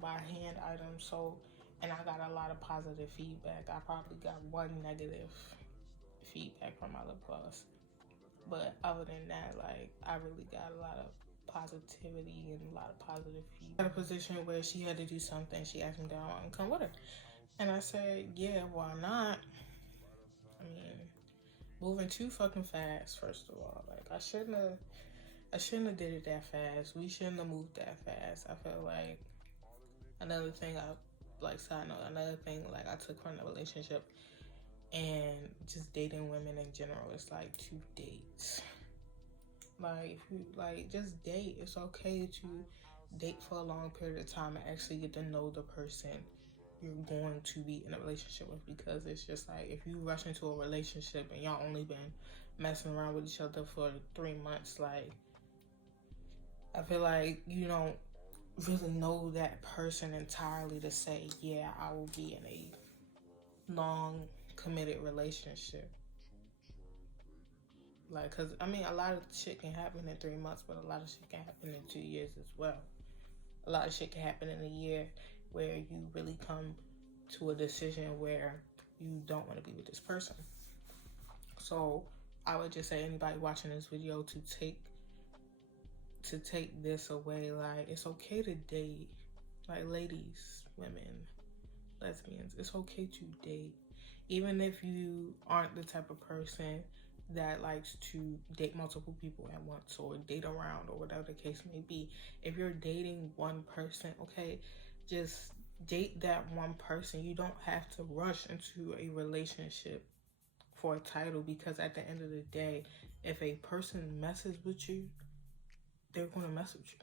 by hand items. So, and I got a lot of positive feedback. I probably got one negative feedback from my little boss. But other than that, like, I really got a lot of positivity and a lot of positive feedback. At a position where she had to do something, she asked me to come with her. And I said, yeah, why not? I mean, moving too fucking fast, first of all. Like, I shouldn't have did it that fast. We shouldn't have moved that fast. I feel like another thing like, I took from the relationship and just dating women in general, it's like 2 dates. Like, just date. It's okay to date for a long period of time and actually get to know the person you're going to be in a relationship with. Because it's just like, if you rush into a relationship and y'all only been messing around with each other for 3 months, like, I feel like you don't really know that person entirely to say, yeah, I will be in a long committed relationship. Like, cause I mean, a lot of shit can happen in 3 months, but a lot of shit can happen in 2 years as well. A lot of shit can happen in a year where you really come to a decision where you don't want to be with this person. So I would just say, anybody watching this video, to take this away. Like, it's okay to date. Like, ladies, women, lesbians, it's okay to date. Even if you aren't the type of person that likes to date multiple people at once, or date around, or whatever the case may be. If you're dating one person, okay, just date that one person. You don't have to rush into a relationship for a title, because at the end of the day, if a person messes with you, they're going to mess with you.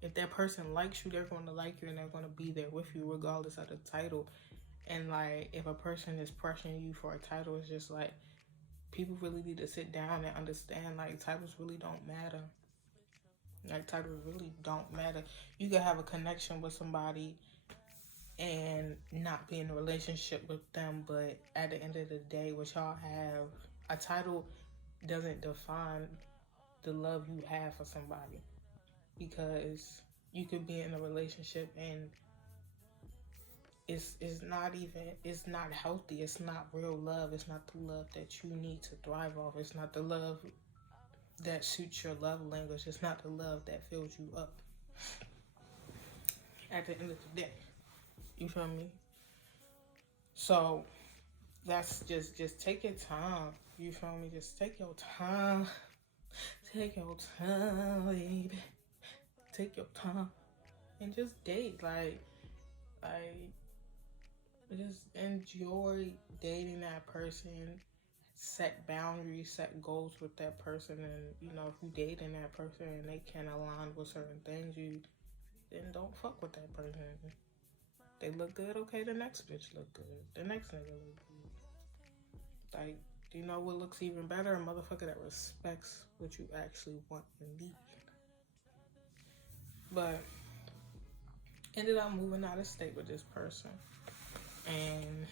If that person likes you, they're going to like you and they're going to be there with you regardless of the title. And like, if a person is pressuring you for a title, it's just like, people really need to sit down and understand, like, titles really don't matter. Like, titles really don't matter. You can have a connection with somebody and not be in a relationship with them, but at the end of the day, what y'all have, a title doesn't define the love you have for somebody. Because you could be in a relationship and it's not healthy. It's not real love. It's not the love that you need to thrive off. It's not the love that suits your love language. It's not the love that fills you up at the end of the day. You feel me? So that's just take your time. You feel me? Just take your time. Take your time, baby. Take your time and just date. Like just enjoy dating that person. Set boundaries, set goals with that person, and you know, if you dating that person and they can't align with certain things, then don't fuck with that person. They look good, okay, the next bitch look good. The next nigga look good. Like, you know what looks even better? A motherfucker that respects what you actually want and need. But ended up moving out of state with this person. And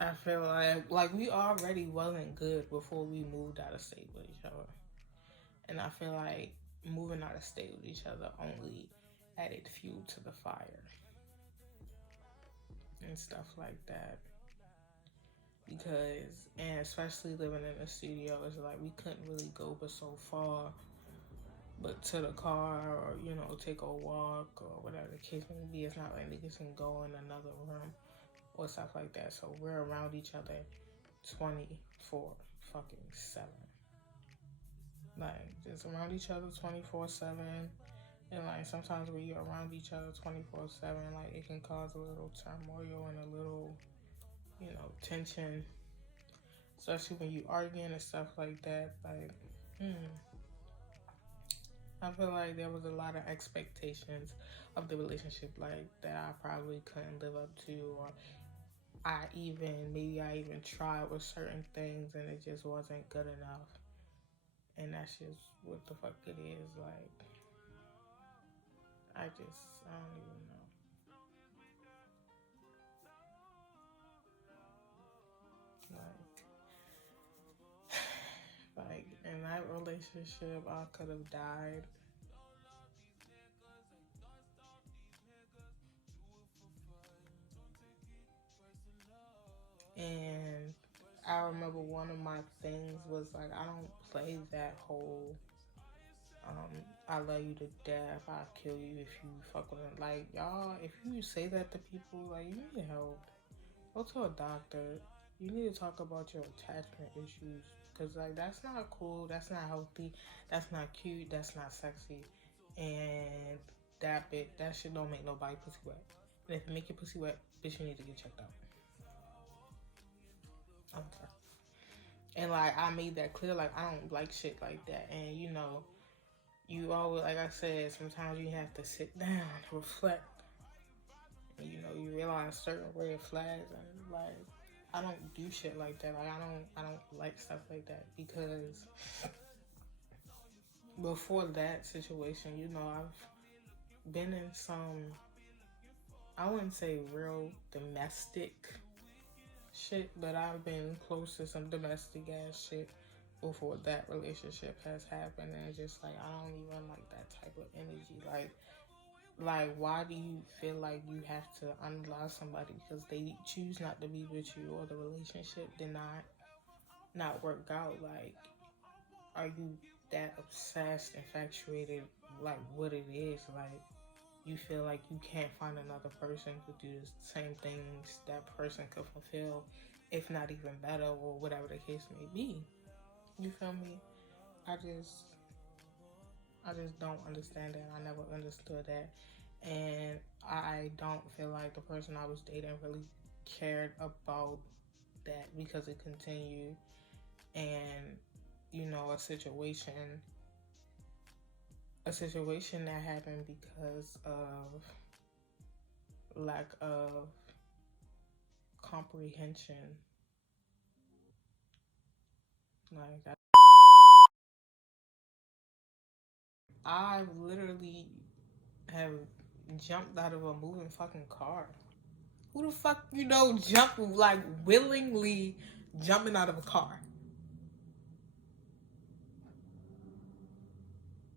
I feel like we already wasn't good before we moved out of state with each other. And I feel like moving out of state with each other only added fuel to the fire. And stuff like that. Because, and especially living in a studio, it's like we couldn't really go but so far. But to the car, or, you know, take a walk, or whatever the case may be. It's not like niggas can go in another room or stuff like that. So we're around each other 24 fucking 7. Like, just around each other 24/7. And like, sometimes when you're around each other 24/7, like, it can cause a little turmoil and a little, you know, tension. Especially when you arguing and stuff like that. Like, I feel like there was a lot of expectations of the relationship, like, that I probably couldn't live up to, or maybe I even tried with certain things and it just wasn't good enough. And that's just what the fuck it is. Like, I don't even know. Like, in that relationship, I could have died. And I remember one of my things was like, I don't play that whole I love you to death, I'll kill you if you fuck with them. Like, y'all, if you say that to people, like, you need help. Go to a doctor. You need to talk about your attachment issues. Because, like, that's not cool. That's not healthy. That's not cute. That's not sexy. And that shit don't make nobody pussy wet. And if it make your pussy wet, bitch, you need to get checked out. Okay. And, like, I made that clear. Like, I don't like shit like that. And, you know, you always, like I said, sometimes you have to sit down, reflect. And, you know, you realize certain red flags. And, like, I don't do shit like that. Like, I don't like stuff like that, because before that situation, you know, I've been in some, I wouldn't say real domestic shit, but I've been close to some domestic ass shit before that relationship has happened. And it's just like, I don't even like that type of energy. Like, why do you feel like you have to unallow somebody because they choose not to be with you, or the relationship did not work out? Like, are you that obsessed, infatuated, like, what it is? Like, you feel like you can't find another person who do the same things that person could fulfill, if not even better, or whatever the case may be. You feel me? I just don't understand that. I never understood that. And I don't feel like the person I was dating really cared about that, because it continued. And, you know, a situation a situation that happened because of lack of comprehension. Like, I literally have jumped out of a moving fucking car. Who the fuck, jump, like, willingly jumping out of a car?